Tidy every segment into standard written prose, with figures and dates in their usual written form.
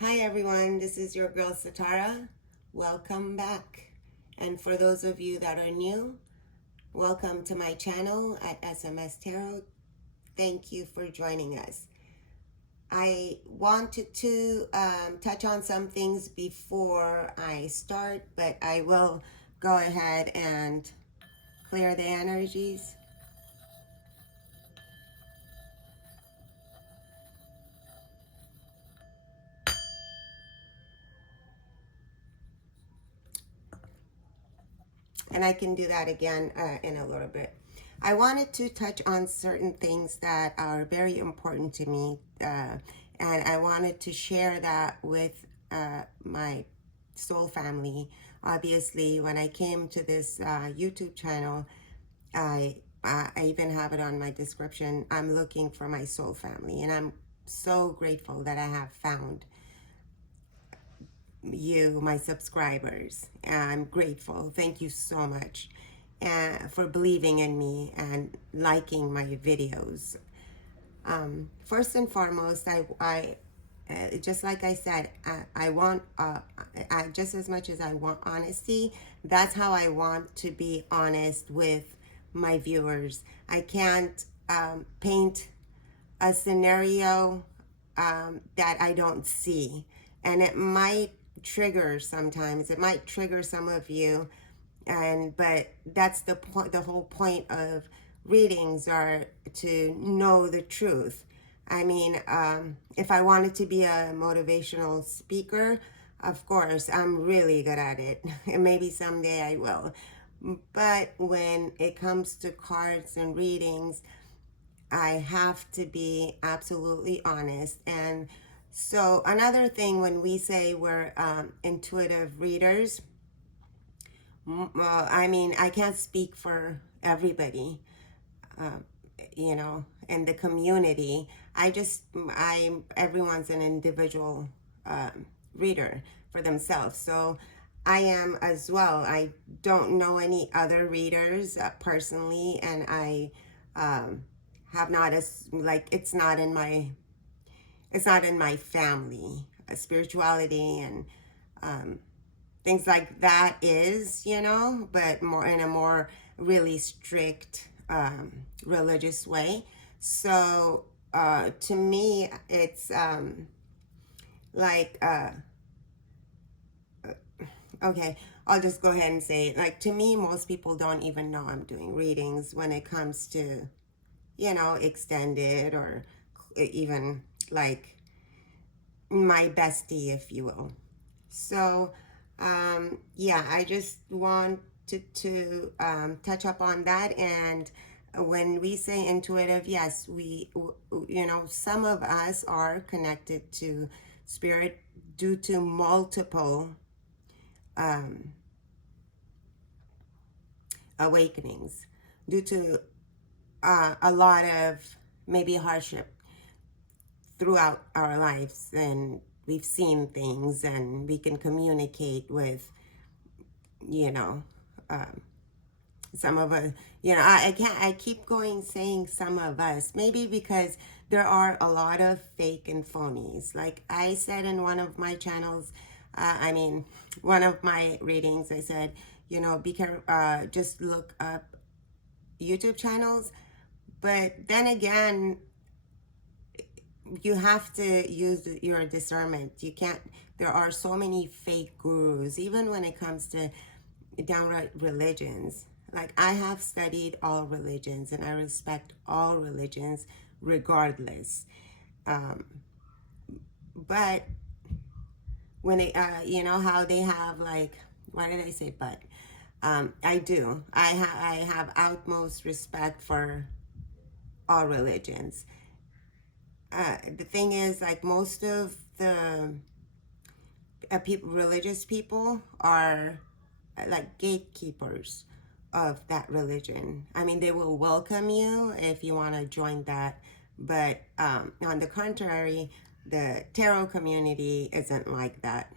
Hi everyone, this is your girl Sitara. Welcome back. And for those of you that are new, welcome to my channel at SMS Tarot. Thank you for joining us. I wanted to touch on some things before I start, but I will go ahead and clear the energies. And I can do that again in a little bit. I wanted to touch on certain things that are very important to me, and I wanted to share that with my soul family. Obviously, when I came to this YouTube channel, I even have it on my description. I'm looking for my soul family, and I'm so grateful that I have found you, my subscribers. I'm grateful. Thank you so much for believing in me and liking my videos. First and foremost, I just like I said, I want, just as much as I want honesty, that's how I want to be honest with my viewers. I can't paint a scenario that I don't see. And it might trigger sometimes, it might trigger some of you. But that's the point, the whole point of readings are to know the truth. I mean, if I wanted to be a motivational speaker, of course, I'm really good at it. And maybe someday I will. But when it comes to cards and readings, I have to be absolutely honest. And so another thing, when we say we're intuitive readers, I mean, I can't speak for everybody, uh, in the community. Everyone's an individual reader for themselves. So I am as well. I don't know any other readers personally, and I have not, as like, it's not in my family. Spirituality and things like that is, but more in a more really strict religious way. So to me, it's like, okay, I'll just go ahead and say it. Like, to me, most people don't even know I'm doing readings when it comes to, extended or even like my bestie, if you will. So, yeah, I just wanted to touch up on that. And when we say intuitive, yes, some of us are connected to spirit due to multiple awakenings, due to a lot of maybe hardship throughout our lives, and we've seen things and we can communicate with, you know, some of us, I keep going saying some of us, maybe because there are a lot of fake and phonies. Like I said in one of my channels, one of my readings, I said, be careful, just look up YouTube channels. But then again, you have to use your discernment. You can't, there are so many fake gurus, even when it comes to downright religions. Like, I have studied all religions and I respect all religions regardless. But when it, how they have, like, why did I say but? I do. I have utmost respect for all religions. The thing is, like, most of the religious people are like gatekeepers of that religion. I mean, they will welcome you if you want to join that, but on the contrary, the tarot community isn't like that.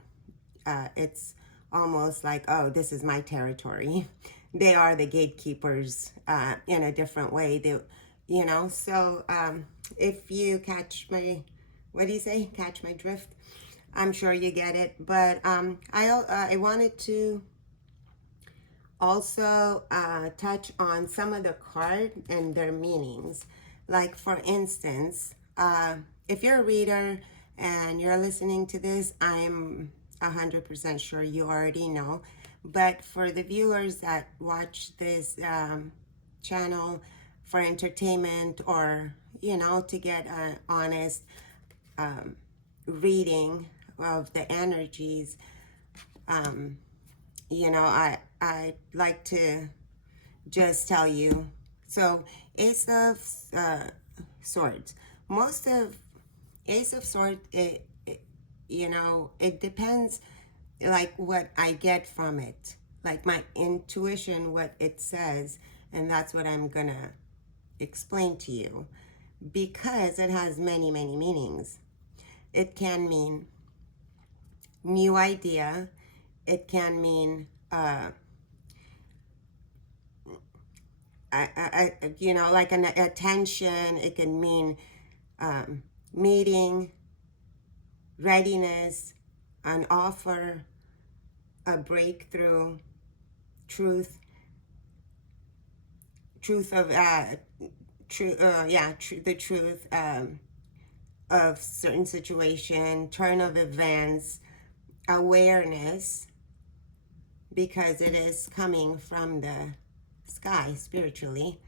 It's almost like, oh, this is my territory. They are the gatekeepers in a different way. So if you catch my, what do you say? Catch my drift. I'm sure you get it. But I wanted to also touch on some of the card and their meanings. Like, for instance, if you're a reader and you're listening to this, I'm 100% sure you already know. But for the viewers that watch this channel for entertainment, or, you know, to get an honest reading of the energies, you know, I like to just tell you. So, Ace of Swords. Most of Ace of Swords, you know, it depends, like, what I get from it, like my intuition, what it says, and that's what I'm gonna explain to you, because it has many, many meanings. It can mean new idea. It can mean you know, like an attention. It can mean meeting, readiness, an offer, a breakthrough, truth, truth of the truth of certain situation, turn of events, awareness, because it is coming from the sky spiritually.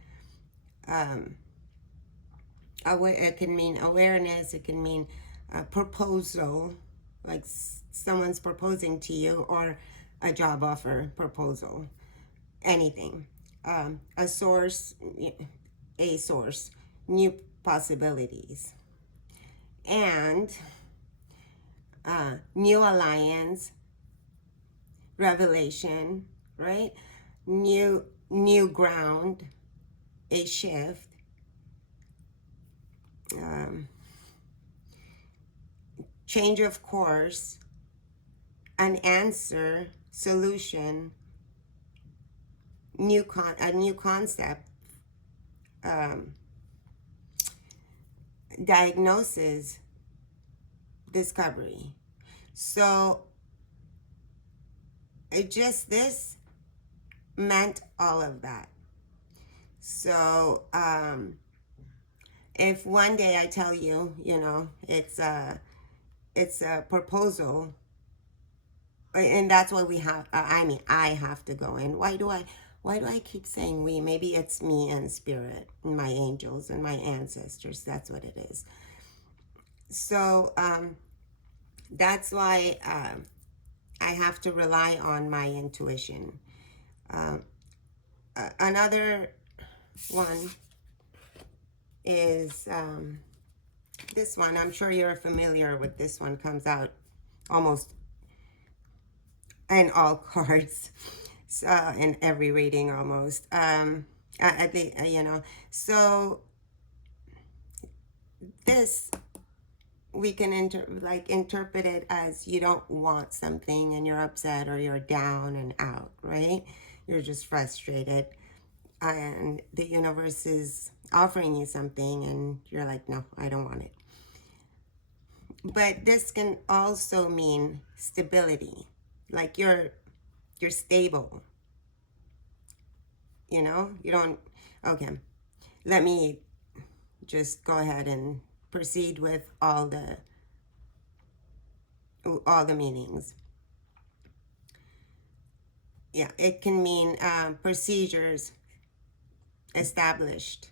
It can mean awareness. It can mean a proposal, like someone's proposing to you, or a job offer proposal, anything. A source, new possibilities, and new alliance, revelation, right? New ground, a shift, change of course, an answer, solution, a new concept, diagnosis, discovery. So this meant all of that. So if one day I tell you, you know, it's a proposal, and that's why we have, I have to go in. Why do I keep saying we? Maybe it's me and spirit, and my angels and my ancestors. That's what it is. So that's why I have to rely on my intuition. Another one is this one. I'm sure you're familiar with this one. Comes out almost in all cards, in every reading almost. At the you know, so this, we can interpret it as you don't want something and you're upset, or you're down and out, right? You're just frustrated, and the universe is offering you something and you're like, no, I don't want it. But this can also mean stability, like you're stable, you know, you don't. Okay, let me just go ahead and proceed with all the meanings. Yeah, it can mean procedures, established.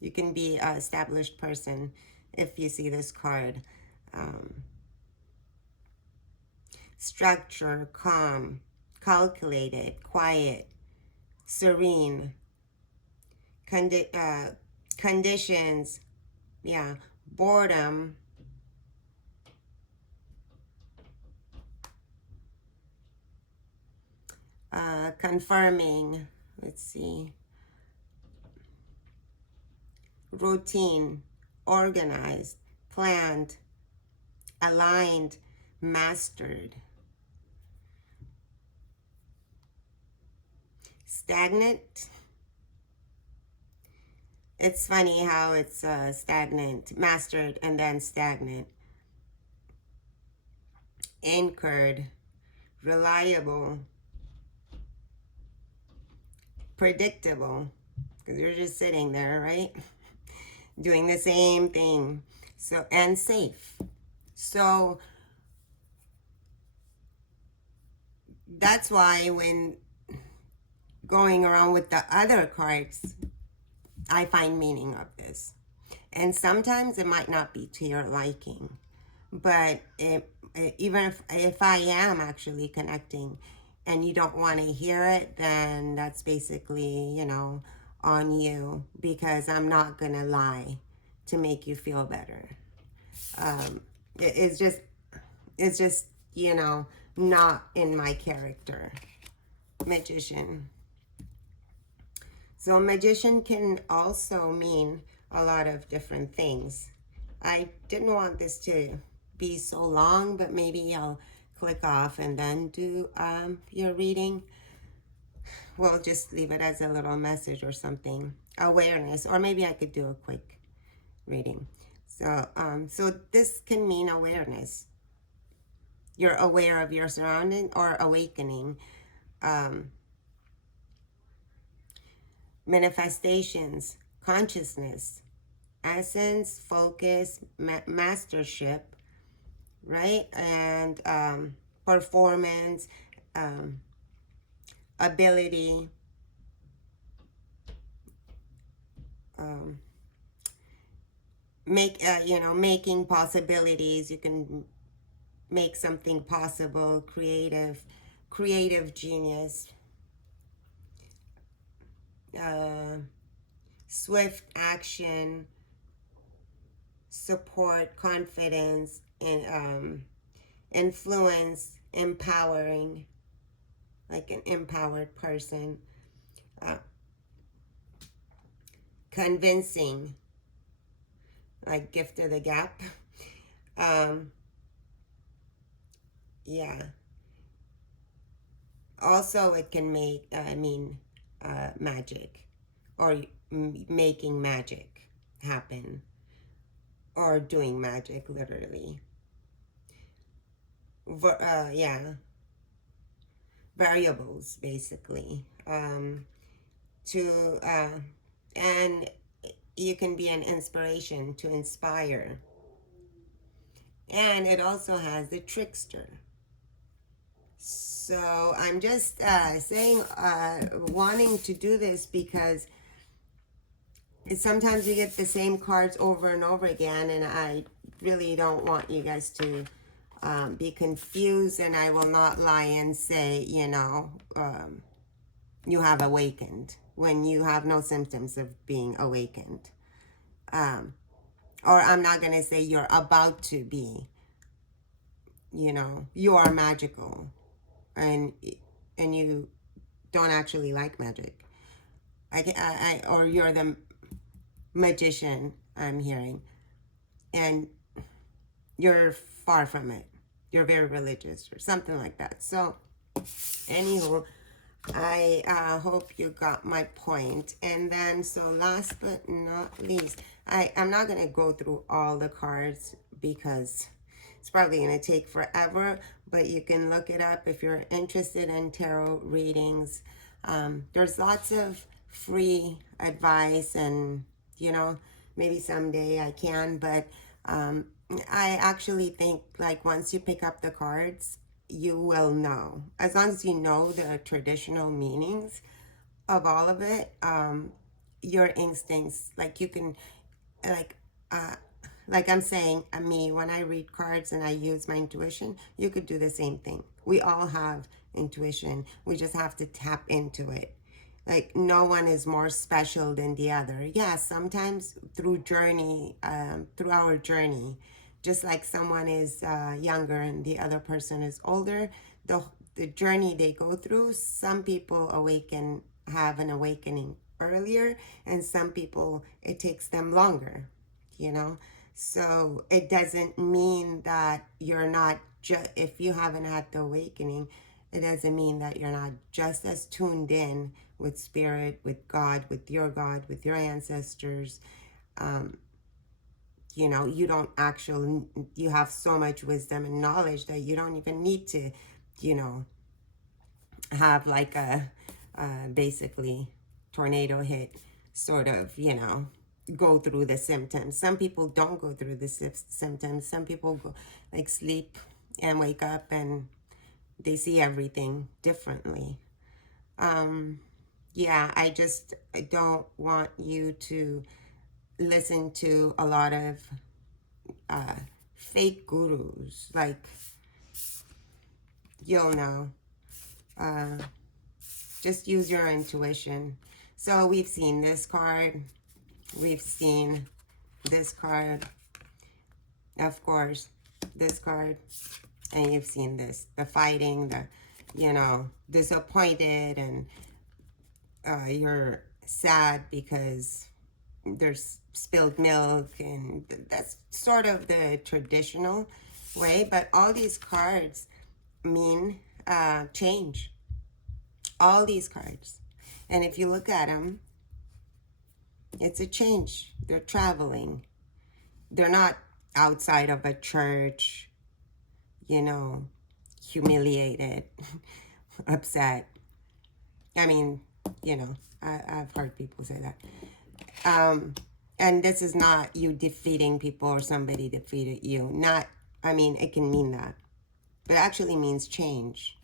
You can be an established person if you see this card. Structure, calm, calculated, quiet, serene. Conditions, yeah, boredom, confirming, let's see, routine, organized, planned, aligned, mastered. Stagnant. It's funny how it's stagnant, mastered, and then stagnant. anchored, reliable, predictable, because you're just sitting there, right? Doing the same thing. So, and safe. So that's why when going around with the other cards, I find meaning of this. And sometimes it might not be to your liking, but even if I am actually connecting and you don't want to hear it, then that's basically, you know, on you, because I'm not going to lie to make you feel better. Um, it's just, you know, not in my character. Magician. So magician can also mean a lot of different things. I didn't want this to be so long, but maybe I'll click off and then do your reading. We'll just leave it as a little message or something. Awareness, or maybe I could do a quick reading. So this can mean awareness. You're aware of your surrounding, or awakening. Manifestations, consciousness, essence, focus, mastership, right? And performance, ability, making possibilities. You can make something possible. Creative genius, swift action, support, confidence, and influence, empowering, like an empowered person, convincing, like gift of the gap. Yeah. Also, it can make, magic, or making magic happen, or doing magic, literally. Yeah. Variables, basically. And you can be an inspiration to inspire. And it also has the trickster. So I'm just saying, wanting to do this because sometimes you get the same cards over and over again, and I really don't want you guys to be confused, and I will not lie and say, you have awakened when you have no symptoms of being awakened. Or I'm not going to say you're about to be, you are magical, and you don't actually like magic. Or you're the magician, I'm hearing, and you're far from it. You're very religious or something like that. So, anywho, I hope you got my point. And then, so last but not least, I'm not going to go through all the cards because it's probably going to take forever, but you can look it up if you're interested in tarot readings. There's lots of free advice, and, maybe someday I can, but I actually think, like, once you pick up the cards, you will know. As long as you know the traditional meanings of all of it, your instincts, like, you can, like, I'm saying, me, when I read cards and I use my intuition, you could do the same thing. We all have intuition. We just have to tap into it. Like, no one is more special than the other. Yeah, sometimes through our journey, just like someone is younger and the other person is older, the journey they go through, some people have an awakening earlier, and some people, it takes them longer, So it doesn't mean that you're not, if you haven't had the awakening, it doesn't mean that you're not just as tuned in with spirit, with God, with your ancestors, you know, you have so much wisdom and knowledge that you don't even need to, you know, have like a basically tornado hit sort of, you know, go through the symptoms. Some people don't go through the symptoms. Some people go like sleep and wake up and they see everything differently. Yeah, I don't want you to listen to a lot of fake gurus. Like, you'll know. Just use your intuition. So we've seen this card. We've seen this card. Of course, this card. And you've seen this. The fighting, the, you know, disappointed, and you're sad because there's spilled milk, and that's sort of the traditional way. But all these cards mean change. All these cards. And if you look at them, it's a change. They're traveling. They're not outside of a church, you know, humiliated, upset. I mean, you know, I've heard people say that. And this is not you defeating people or somebody defeated you. Not, I mean, it can mean that. But it actually means change.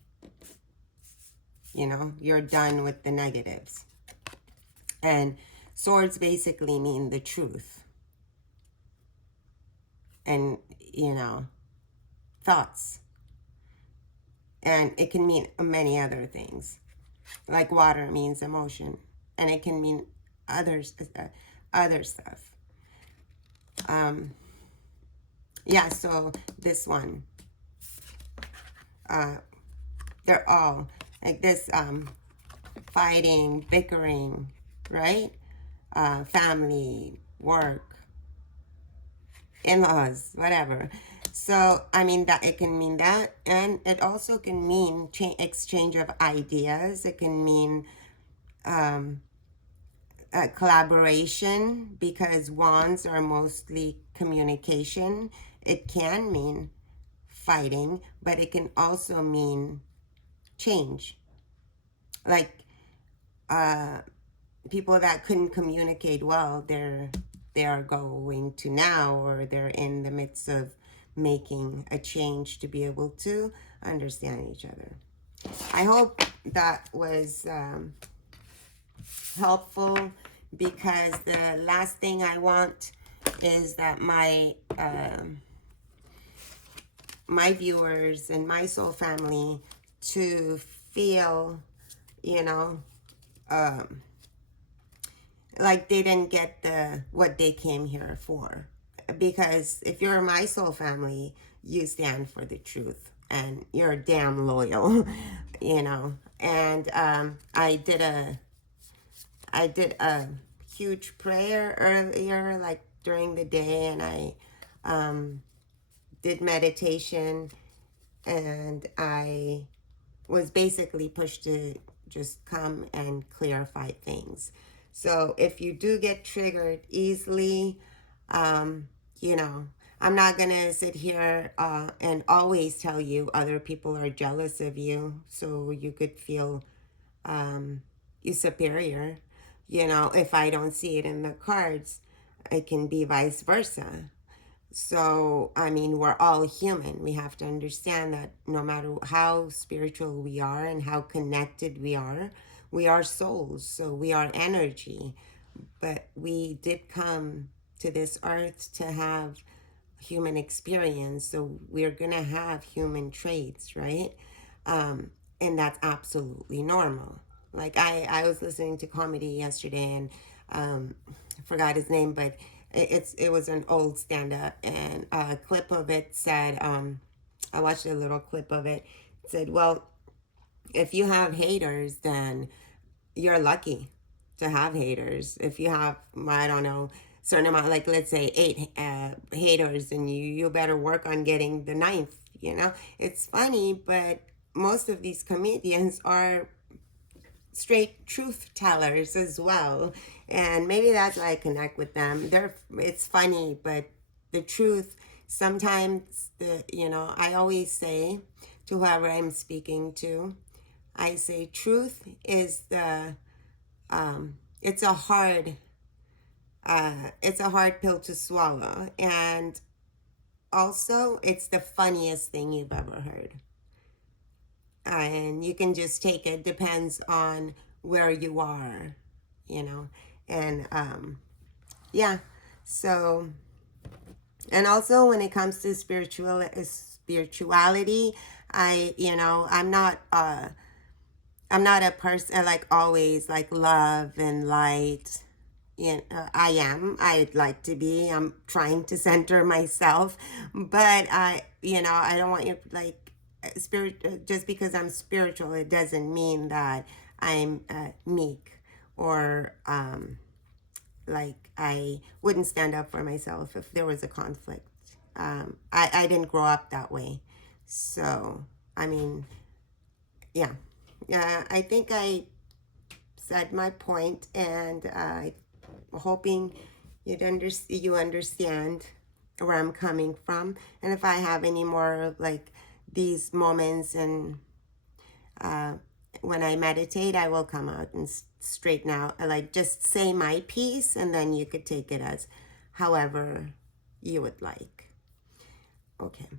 You know, you're done with the negatives. And swords basically mean the truth. And, you know, thoughts. And it can mean many other things. Like water means emotion. And it can mean other stuff. Yeah, so this one. They're all like this, fighting, bickering, right? Family, work, in-laws, whatever. So, I mean, that it can mean that. And it also can mean exchange of ideas. It can mean collaboration, because wands are mostly communication. It can mean fighting, but it can also mean change. Like people that couldn't communicate well, they are going to now, or they're in the midst of making a change to be able to understand each other. I hope that was helpful, because the last thing I want is that my my viewers and my soul family to feel, you know, like they didn't get what they came here for. Because if you're my soul family, you stand for the truth, and you're damn loyal, you know. And I did a huge prayer earlier, like during the day, and I did meditation, and I was basically pushed to just come and clarify things. So if you do get triggered easily, you know, I'm not going to sit here and always tell you other people are jealous of you so you could feel you superior. You know, if I don't see it in the cards, it can be vice versa. So, I mean, we're all human. We have to understand that no matter how spiritual we are and how connected we are souls. So we are energy. But we did come to this earth to have human experience. So we're going to have human traits, right? And that's absolutely normal. Like I was listening to comedy yesterday, and I forgot his name, but it was an old stand-up, and a clip of it said, I watched a little clip of it. It said, well, if you have haters, then you're lucky to have haters. If you have, I don't know, certain amount, like let's say 8 haters, and you better work on getting the 9th, you know. It's funny, but most of these comedians are straight truth tellers as well, and maybe that's why I connect with them. It's funny, but the truth, sometimes, I always say to whoever I'm speaking to, I say truth is it's a hard, pill to swallow. And also, it's the funniest thing you've ever heard. And you can just take it, depends on where you are, and yeah. So, and also when it comes to spirituality, I'm not a person like always like love and light. I'd like to be. I'm trying to center myself, but I don't want you like spirit. Just because I'm spiritual, it doesn't mean that I'm meek or like I wouldn't stand up for myself if there was a conflict. I didn't grow up that way, so I mean, yeah. I think I said my point, and I'm hoping you understand where I'm coming from. And if I have any more like these moments, and when I meditate, I will come out and straighten out, like just say my piece, and then you could take it as however you would like. Okay.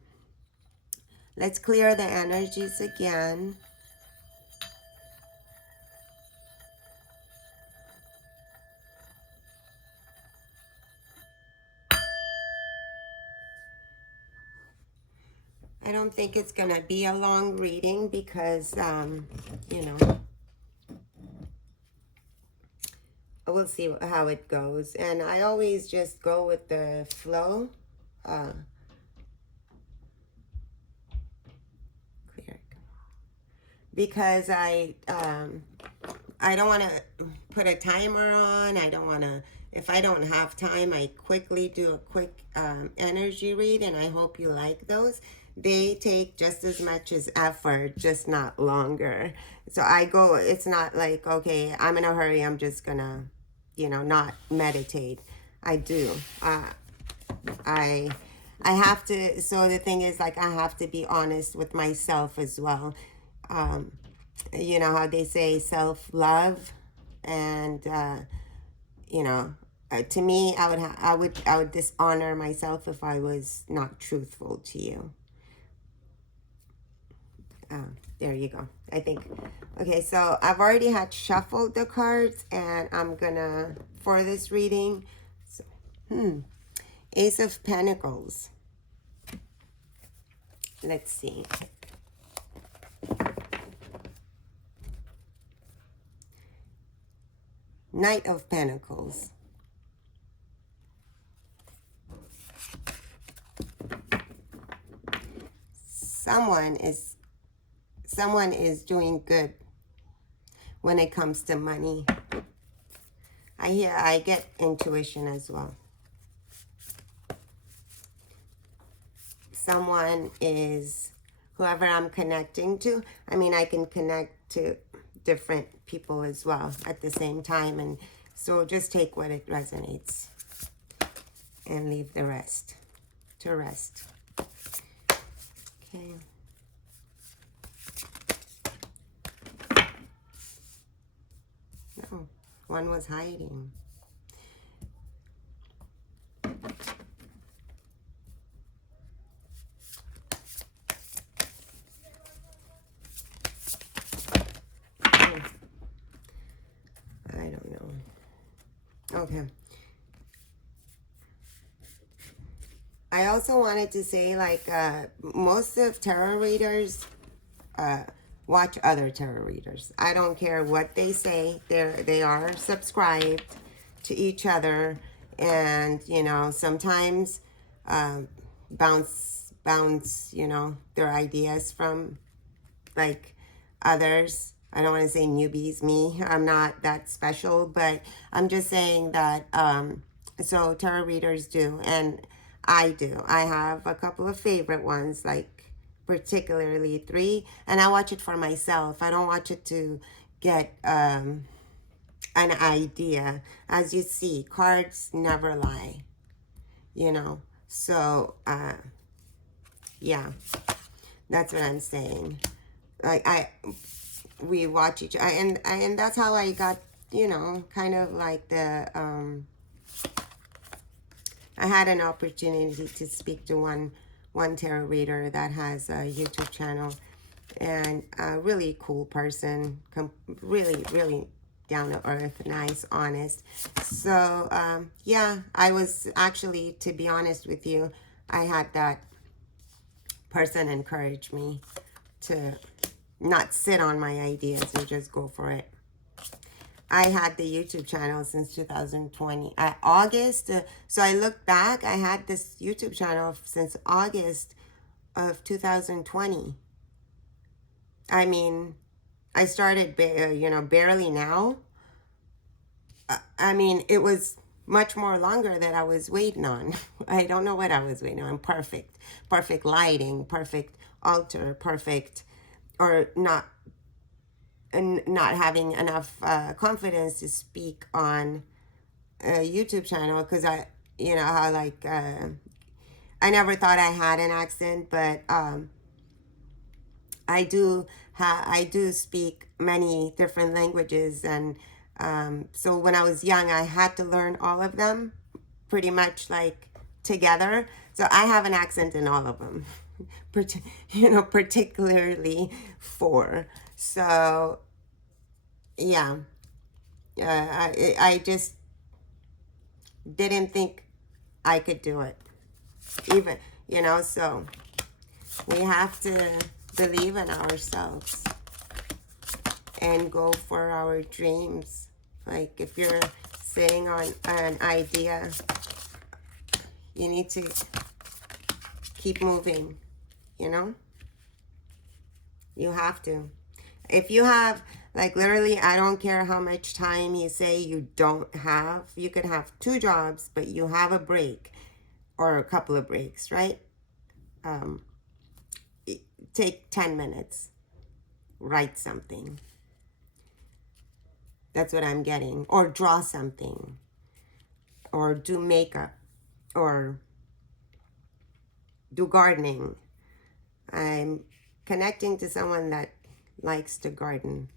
Let's clear the energies again. I don't think it's going to be a long reading because, we'll see how it goes. And I always just go with the flow. Clear. Because I don't want to put a timer on. I don't want to, if I don't have time, I quickly do a quick energy read, and I hope you like those. They take just as much as effort, just not longer. So I go, it's not like, okay, I'm in a hurry, I'm just gonna, not meditate. I do. I have to, so the thing is, like, I have to be honest with myself as well. You know how they say self-love, and to me, I would dishonor myself if I was not truthful to you. There you go. I think, okay, so I've already had shuffled the cards, and I'm gonna, for this reading, so, Ace of Pentacles. Let's see. Knight of Pentacles. Someone is doing good when it comes to money. I get intuition as well. Someone is, whoever I'm connecting to, I mean, I can connect to different people as well at the same time, and so just take what it resonates and leave the rest to rest. Okay. No, one was hiding. I don't know. Okay. I also wanted to say, like, most of tarot readers watch other tarot readers. I don't care what they say. They are subscribed to each other, and sometimes bounce their ideas from like others. I don't want to say newbies, me. I'm not that special, but I'm just saying that so tarot readers do, and I do. I have a couple of favorite ones, like particularly 3, and I watch it for myself. I don't watch it to get an idea. As you see, cards never lie. So, yeah, that's what I'm saying. Like, we watch each, and that's how I got, you know, kind of like I had an opportunity to speak to one tarot reader that has a YouTube channel, and a really cool person, really, really down to earth, nice, honest. So, yeah, I was actually, to be honest with you, I had that person encourage me to not sit on my ideas and just go for it. I had the YouTube channel since 2020, August. So I looked back, I had this YouTube channel since August of 2020. I mean, I started, you know, barely now. I mean, it was much more longer that I was waiting on. I don't know what I was waiting on. Perfect lighting, perfect altar, perfect, or not, and not having enough confidence to speak on a YouTube channel, because you know how like I never thought I had an accent, but I do speak many different languages, and so when I was young, I had to learn all of them, pretty much like together. So I have an accent in all of them, you know, particularly four. So yeah, I just didn't think I could do it, even, you know. So we have to believe in ourselves and go for our dreams. Like, if you're sitting on an idea, you need to keep moving, you know? You have to. If you have, like, literally, I don't care how much time you say you don't have. You could have 2 jobs, but you have a break or a couple of breaks, right? Take 10 minutes. Write something. That's what I'm getting. Or draw something. Or do makeup. Or do gardening. I'm connecting to someone that likes to garden.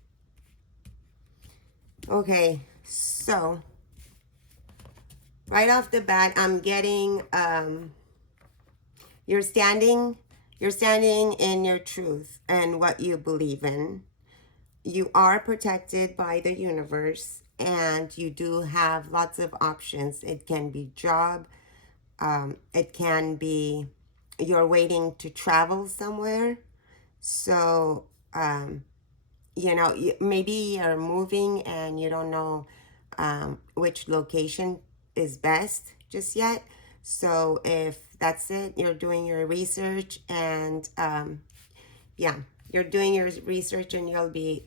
Okay, so right off the bat, I'm getting you're standing in your truth and what you believe in. You are protected by the universe, and you do have lots of options. It can be job, it can be you're waiting to travel somewhere. So you know, maybe you're moving and you don't know which location is best just yet. So if that's it, you're doing your research, and yeah, you're doing your research, and you'll be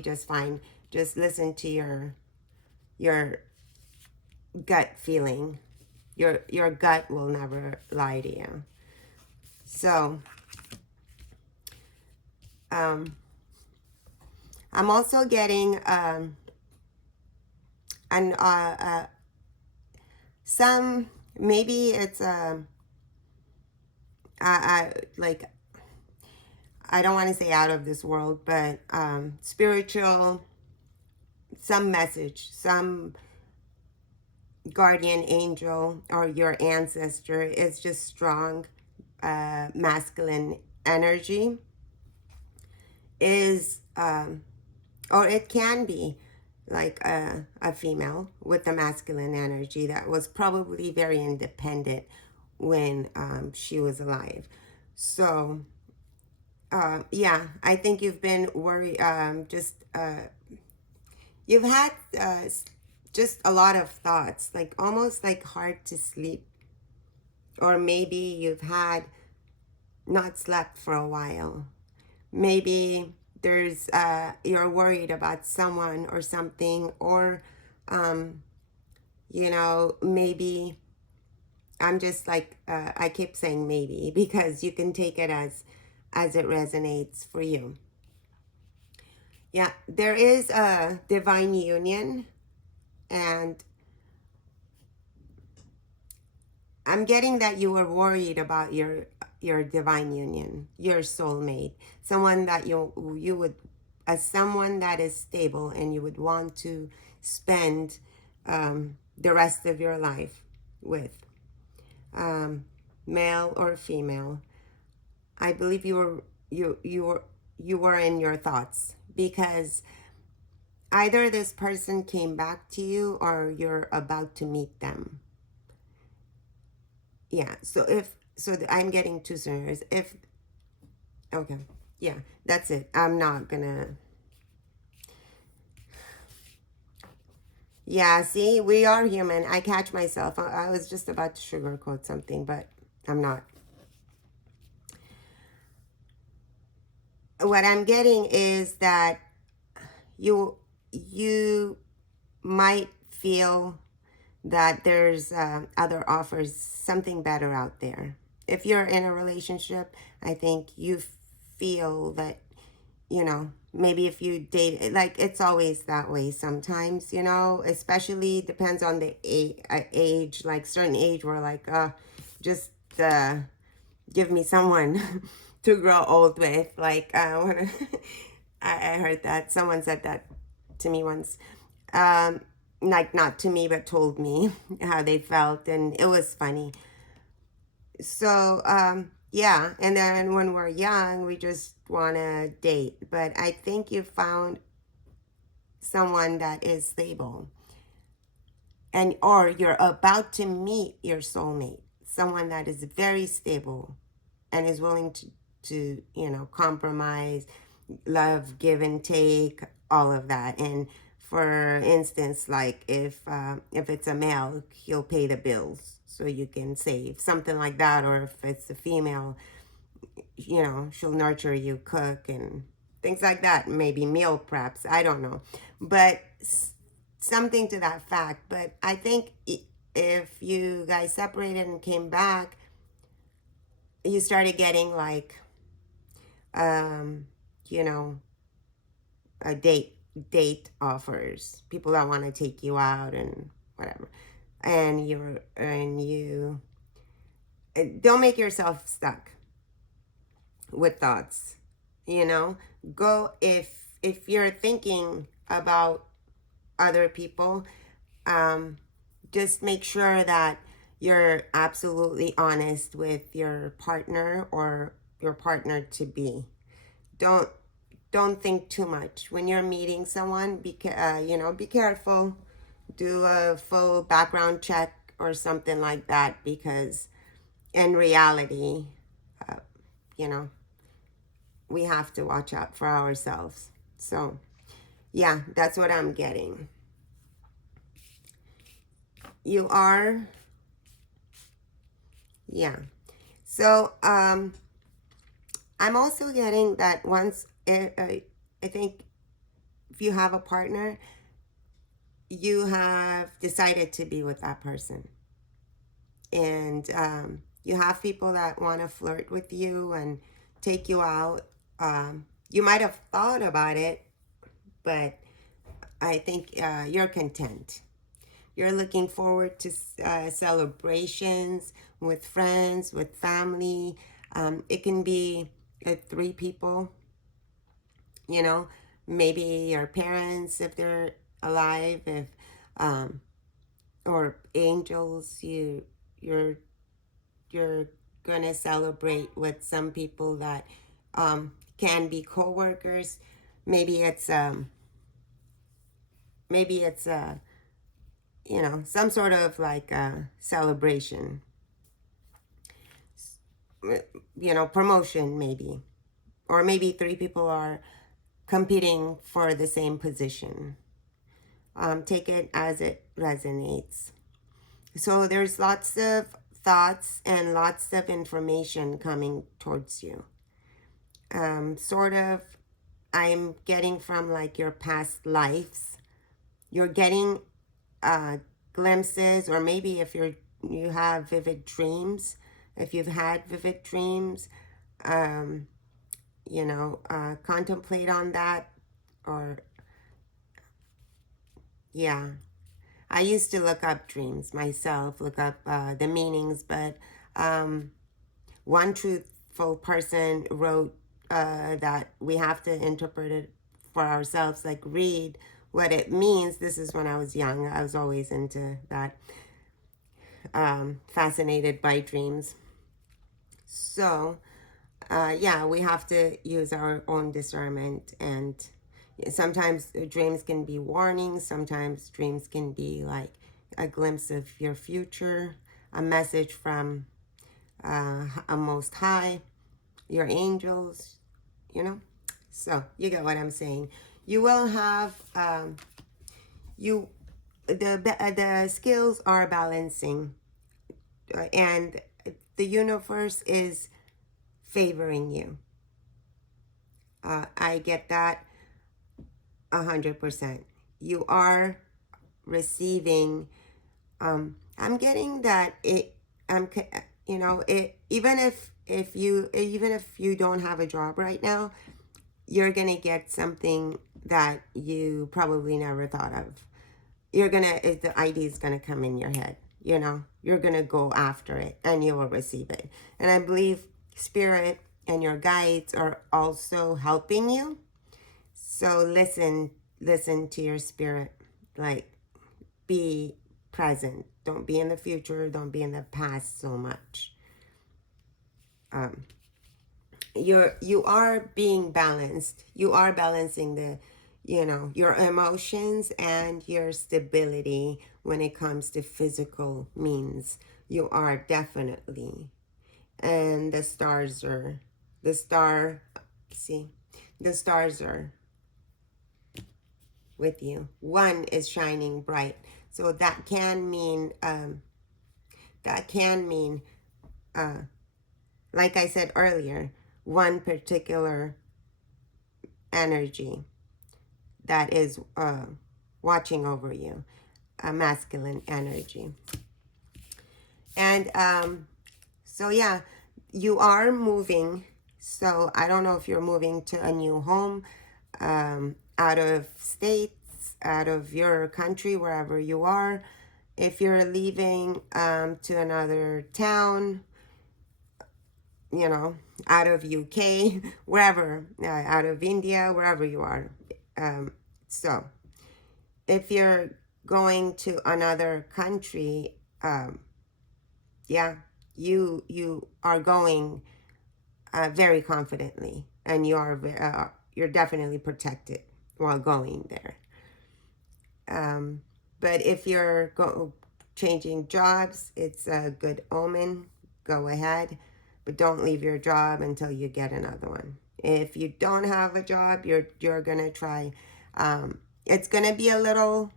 just fine. Just listen to your gut feeling. Your gut will never lie to you. So I'm also getting an some, maybe it's like, I don't want to say out of this world, but spiritual, some message, some guardian angel or your ancestor is just strong masculine energy is or it can be like a female with the masculine energy that was probably very independent when she was alive. So yeah, I think you've been worried, you've had just a lot of thoughts, like almost like hard to sleep, or maybe you've had not slept for a while. Maybe there's you're worried about someone or something, or you know, maybe I'm just like I keep saying maybe because you can take it as it resonates for you. Yeah, there is a divine union, and I'm getting that you were worried about your divine union, your soulmate, someone that you would, as someone that is stable and you would want to spend the rest of your life with, male or female. I believe you were in your thoughts, because either this person came back to you or you're about to meet them. Yeah, so I'm getting two scenarios. If okay, yeah, that's it. I'm not gonna. Yeah, see, we are human. I catch myself. I was just about to sugarcoat something, but I'm not. What I'm getting is that you you might feel that there's other offers, something better out there. If you're in a relationship, I think you feel that, maybe if you date, like, it's always that way sometimes, especially depends on the age, like certain age where like, just give me someone to grow old with. Like, I heard that someone said that to me once. Um, like, not to me, but told me how they felt, and it was funny. So, yeah, and then when we're young, we just want to date. But I think you found someone that is stable, and or you're about to meet your soulmate, someone that is very stable and is willing to compromise, love, give and take, all of that. And for instance, like if it's a male, he'll pay the bills so you can save, something like that. Or if it's a female, she'll nurture you, cook, and things like that. Maybe meal preps, I don't know, but something to that fact. But I think if you guys separated and came back, you started getting like um you know a date offers, people that want to take you out and whatever. And you don't make yourself stuck with thoughts. Go, if you're thinking about other people, just make sure that you're absolutely honest with your partner or your partner to be. Don't think too much when you're meeting someone. Be careful. Do a full background check or something like that, because in reality, uh, you know, we have to watch out for ourselves. So, yeah, that's what I'm getting. You are, yeah. So, I'm also getting that once, I think if you have a partner, you have decided to be with that person. And you have people that want to flirt with you and take you out. You might have thought about it, but I think you're content. You're looking forward to celebrations with friends, with family. It can be 3 people, maybe your parents if they're alive, if or angels. You're gonna celebrate with some people that can be co-workers. Maybe it's some sort of like a celebration, promotion maybe. Or maybe 3 people are competing for the same position. Take it as it resonates. So there's lots of thoughts and lots of information coming towards you. Sort of, I'm getting from like your past lives. You're getting glimpses, or maybe if you have vivid dreams, if you've had vivid dreams, contemplate on that. Or yeah, I used to look up dreams myself, look up the meanings, but one truthful person wrote that we have to interpret it for ourselves, like read what it means. This is when I was young. I was always into that, fascinated by dreams. So, yeah, we have to use our own discernment. And sometimes dreams can be warnings, sometimes dreams can be like a glimpse of your future, a message from a most high, your angels, you know. So you get what I'm saying. You will have the skills are balancing, and the universe is favoring you. I get that 100%. You are receiving. I'm getting that it. I'm. You know it. Even if you don't have a job right now, you're gonna get something that you probably never thought of. The idea is gonna come in your head. You know, you're gonna go after it and you will receive it. And I believe spirit and your guides are also helping you. So listen to your spirit. Like, be present. Don't be in the future. Don't be in the past so much. You are being balanced. You are balancing your emotions and your stability when it comes to physical means. You are definitely. And the stars are the star see the stars are with you. One is shining bright. So that can mean like I said earlier, one particular energy that is watching over you, a masculine energy. And so yeah, you are moving. So I don't know if you're moving to a new home, out of states, out of your country, wherever you are. If you're leaving to another town, out of UK, wherever, out of India, wherever you are. So if you're going to another country, yeah, you are going very confidently, and you're definitely protected while going there. But if you're changing jobs, it's a good omen. Go ahead, but don't leave your job until you get another one. If you don't have a job, you're gonna try. It's gonna be a little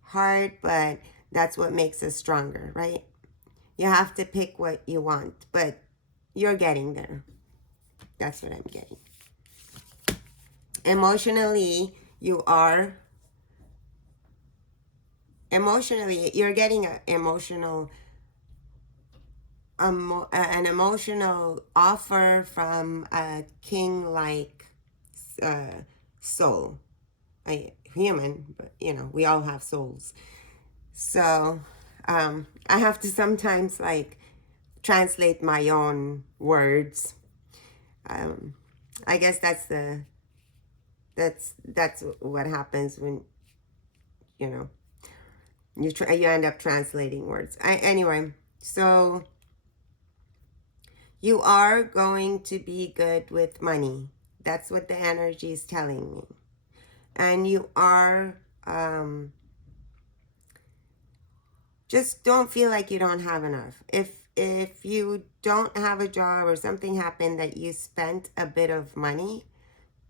hard, but that's what makes us stronger, right? You have to pick what you want, but you're getting there. That's what I'm getting. Emotionally, you're getting an emotional offer from a king-like soul, a human, but we all have souls. So I have to sometimes translate my own words. I guess that's what happens when you end up translating words. Anyway, so you are going to be good with money. That's what the energy is telling me. And you are just don't feel like you don't have enough. If you don't have a job or something happened that you spent a bit of money,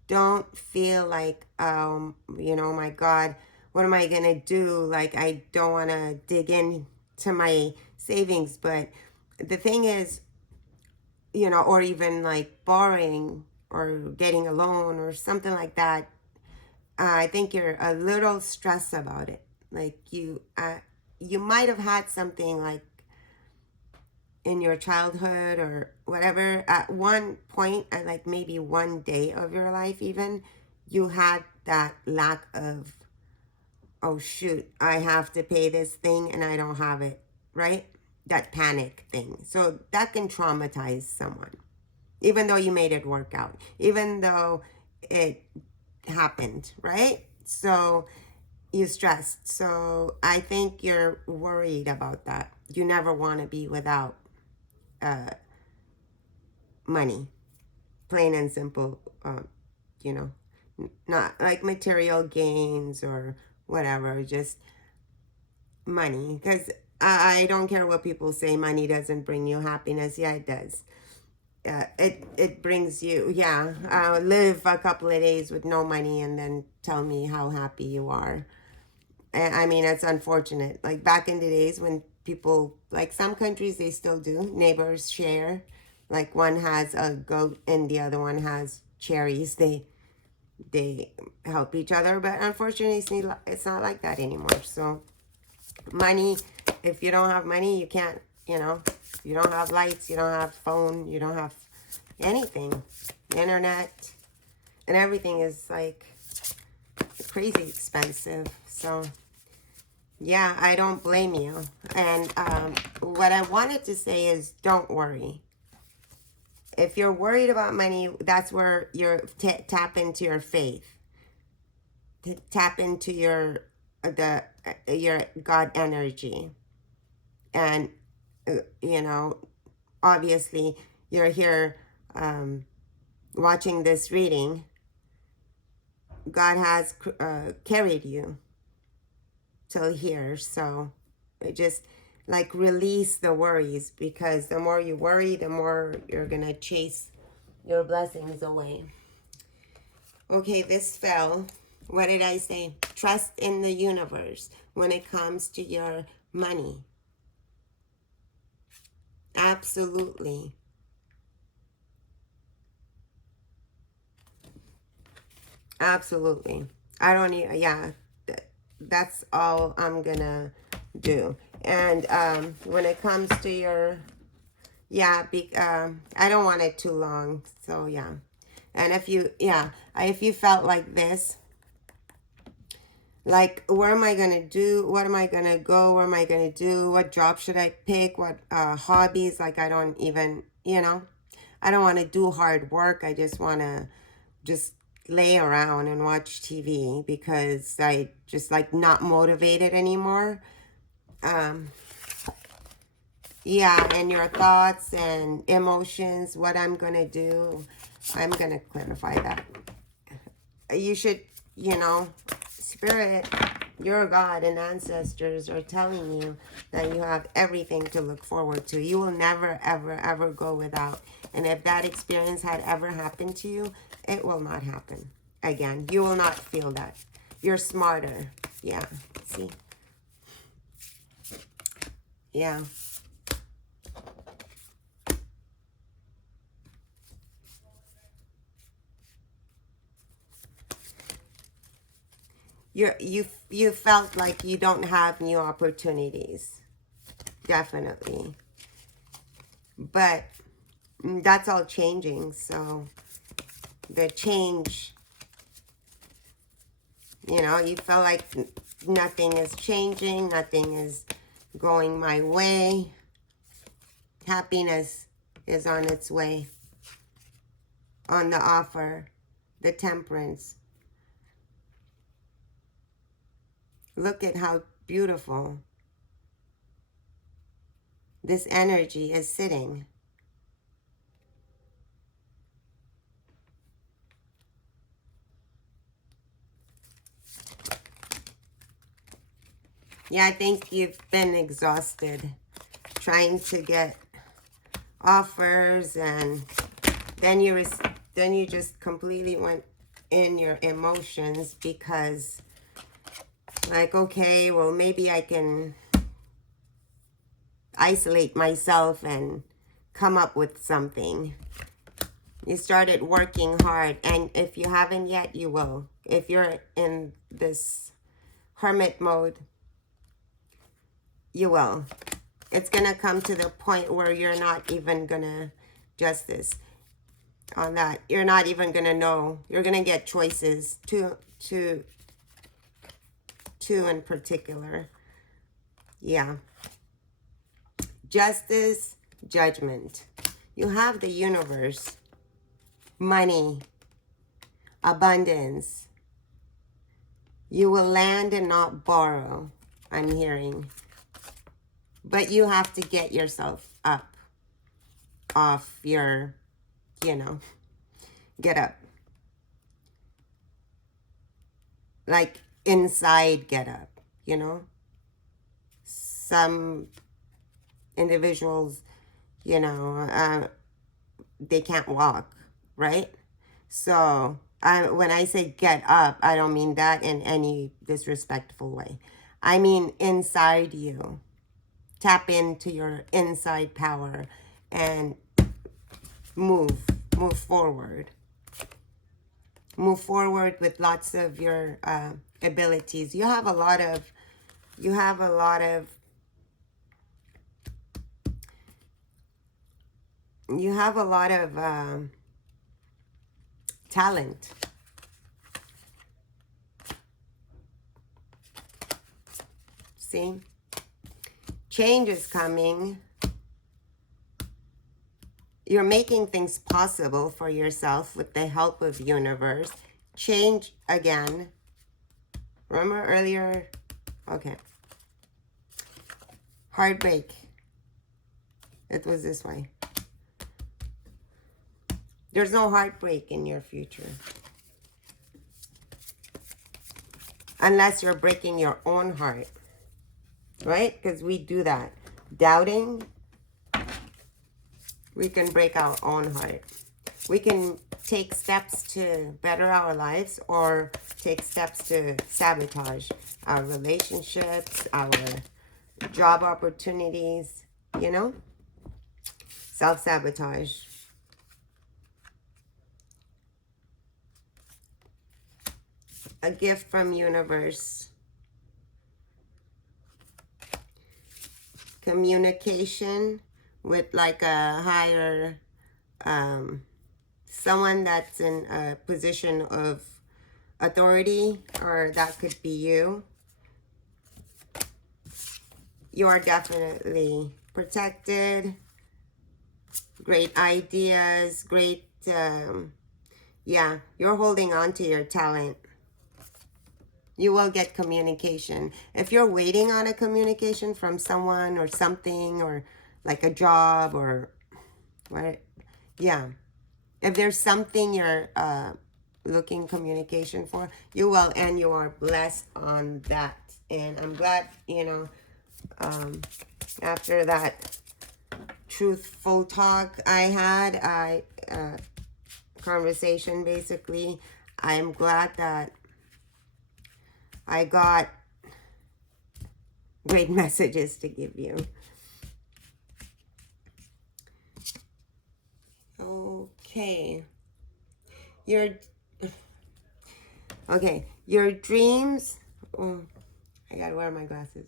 don't feel like, my God, what am I going to do? Like, I don't want to dig into my savings. But the thing is, or even like borrowing or getting a loan or something like that, I think you're a little stressed about it. Like you might have had something like in your childhood or whatever, at one point, at like maybe one day of your life even, you had that lack of oh shoot, I have to pay this thing and I don't have it, right? That panic thing. So that can traumatize someone, even though you made it work out, even though it happened, right? So you stressed. So I think you're worried about that. You never want to be without money, plain and simple. You know, not like material gains or whatever, just money. Because I don't care what people say, money doesn't bring you happiness. Yeah, it does. It brings you, yeah, live a couple of days with no money and then tell me how happy you are. I mean, it's unfortunate. Like back in the days when people, like some countries, they still do. Neighbors share. Like one has a goat and the other one has cherries. They help each other. But unfortunately, it's not like that anymore. So money, if you don't have money, you can't, you don't have lights, you don't have phone, you don't have anything. Internet and everything is like crazy expensive. So yeah, I don't blame you. And what I wanted to say is don't worry. If you're worried about money, that's where you're tap into your faith. Tap into your God energy. And obviously you're here watching this reading. God has carried you till here. So just like release the worries, because the more you worry, the more you're gonna chase your blessings away. Okay, this fell. What did I say? Trust in the universe when it comes to your money. Absolutely. Absolutely. I don't need, yeah, that's all I'm gonna do. And when it comes to your, yeah, I don't want it too long. So yeah. And if you felt like this, like, where am I going to do? What am I going to go? Where am I going to do? What job should I pick? What hobbies? Like, I don't even, I don't want to do hard work. I just want to just lay around and watch TV because I just like not motivated anymore. Yeah, and your thoughts and emotions, what I'm going to do, I'm going to clarify that. You should, Spirit, your God and ancestors are telling you that you have everything to look forward to. You will never, ever, ever go without. And if that experience had ever happened to you, it will not happen again. You will not feel that. You're smarter. Yeah. See? Yeah. You felt like you don't have new opportunities. Definitely. But that's all changing. So the change, you felt like nothing is changing, nothing is going my way. Happiness is on its way, on the offer, the temperance. Look at how beautiful this energy is sitting. Yeah, I think you've been exhausted trying to get offers, and then you just completely went in your emotions because, like, okay, well, maybe I can isolate myself and come up with something. You started working hard, and if you haven't yet, you will. If you're in this hermit mode, you will. It's gonna come to the point where you're not even gonna justice on that. You're not even gonna know. You're gonna get choices to two in particular. Yeah. Justice, judgment. You have the universe, money, abundance. You will land and not borrow, I'm hearing. But you have to get yourself up off your, get up. Like inside get up, Some individuals, they can't walk, right? So when I say get up, I don't mean that in any disrespectful way. I mean inside you. Tap into your inside power and move forward. Move forward with lots of your abilities. You have a lot of talent. See? Change is coming. You're making things possible for yourself with the help of universe. Change again. Remember earlier? Okay. Heartbreak. It was this way. There's no heartbreak in your future. Unless you're breaking your own heart. Right? Because we do that. Doubting. We can break our own heart. We can take steps to better our lives or take steps to sabotage our relationships, our job opportunities, Self-sabotage. A gift from universe. Communication with like a higher, someone that's in a position of authority, or that could be you. You are definitely protected. Great ideas, great, yeah, you're holding on to your talent. You will get communication. If you're waiting on a communication from someone or something, or like a job or what, yeah. If there's something you're looking communication for, you will, and you are blessed on that. And I'm glad, after that truthful talk I had, conversation basically, I'm glad that I got great messages to give you. Okay. Your dreams. Oh, I gotta wear my glasses.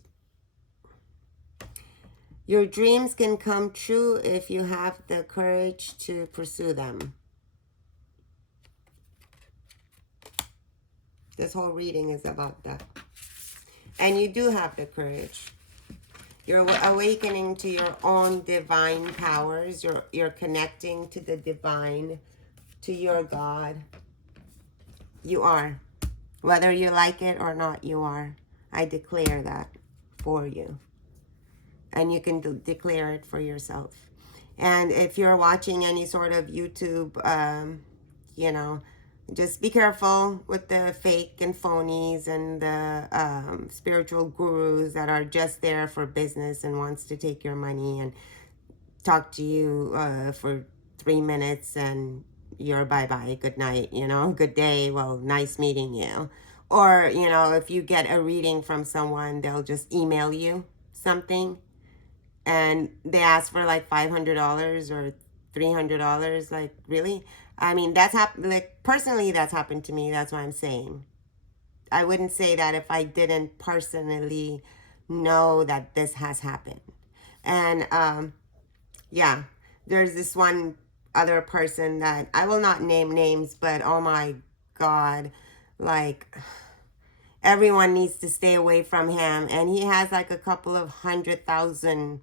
Your dreams can come true if you have the courage to pursue them. This whole reading is about that. And you do have the courage. You're awakening to your own divine powers. You're connecting to the divine, to your God. You are. Whether you like it or not, you are. I declare that for you. And you can declare it for yourself. And if you're watching any sort of YouTube, just be careful with the fake and phonies and the spiritual gurus that are just there for business and wants to take your money and talk to you for 3 minutes and you're bye-bye, good night, good day, well, nice meeting you. Or, if you get a reading from someone, they'll just email you something and they ask for like $500 or $300. Like, really? I mean, that's happened. Like, personally, that's happened to me. That's what I'm saying. I wouldn't say that if I didn't personally know that this has happened. And yeah, there's this one other person that I will not name names, but oh my God, like, everyone needs to stay away from him. And he has like a couple of 100,000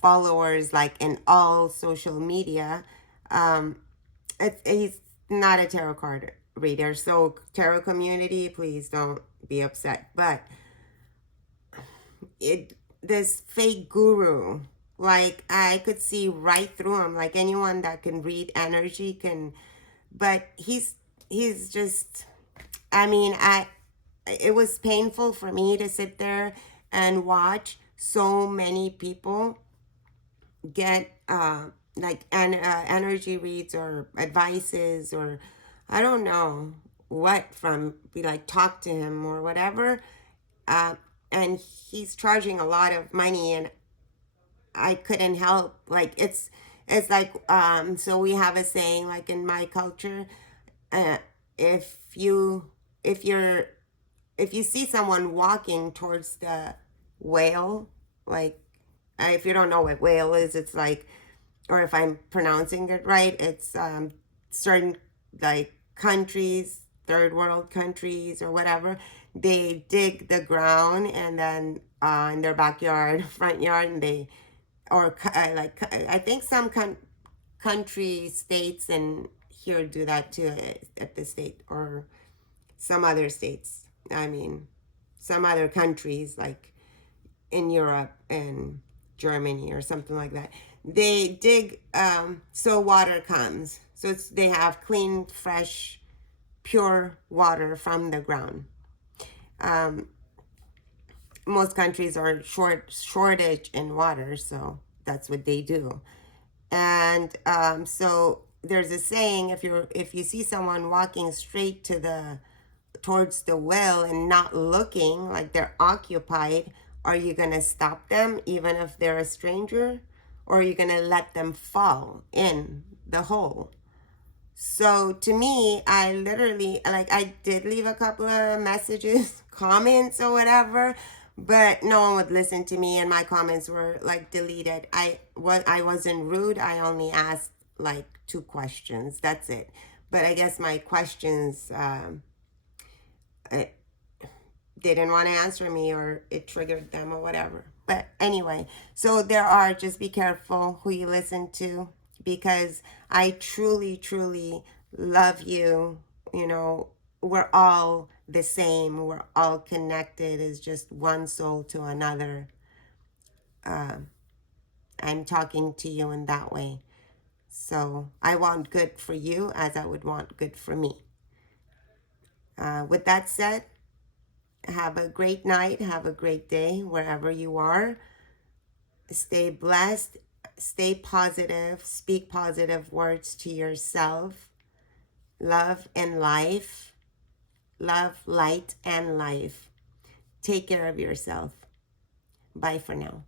followers, like in all social media. Um, he's not a tarot card reader. So tarot community, please don't be upset. But this fake guru, like I could see right through him. Like anyone that can read energy can, but he's just, I mean, it was painful for me to sit there and watch so many people get energy reads or advices, or I don't know what, from, be like, talk to him or whatever, uh, and he's charging a lot of money, and I couldn't help, like, it's like, so we have a saying, like in my culture, uh, if you if you're if you see someone walking towards the whale, like, if you don't know what whale is, it's like, or if I'm pronouncing it right, it's certain, like, countries, third world countries or whatever, they dig the ground, and then in their backyard, front yard, and they, or like, I think some country states and here do that too, at the state, or some other states. I mean, some other countries, like in Europe and Germany or something like that. They dig, so water comes. So they have clean, fresh, pure water from the ground. Um, most countries are shortage in water, so that's what they do. And so there's a saying: if you see someone walking straight towards the well and not looking, like they're occupied, are you going to stop them even if they're a stranger, or are you going to let them fall in the hole? So to me, I literally, like, I did leave a couple of messages, comments or whatever, but no one would listen to me, and my comments were like deleted. I wasn't rude. I only asked like 2 questions. That's it. But I guess my questions, they didn't want to answer me, or it triggered them or whatever. But anyway, so just be careful who you listen to, because I truly, truly love you. You know, we're all the same. We're all connected as just one soul to another. I'm talking to you in that way. So I want good for you as I would want good for me. With that said, have a great night. Have a great day wherever you are. Stay blessed. Stay positive. Speak positive words to yourself. Love and life. Love, light, and life. Take care of yourself. Bye for now.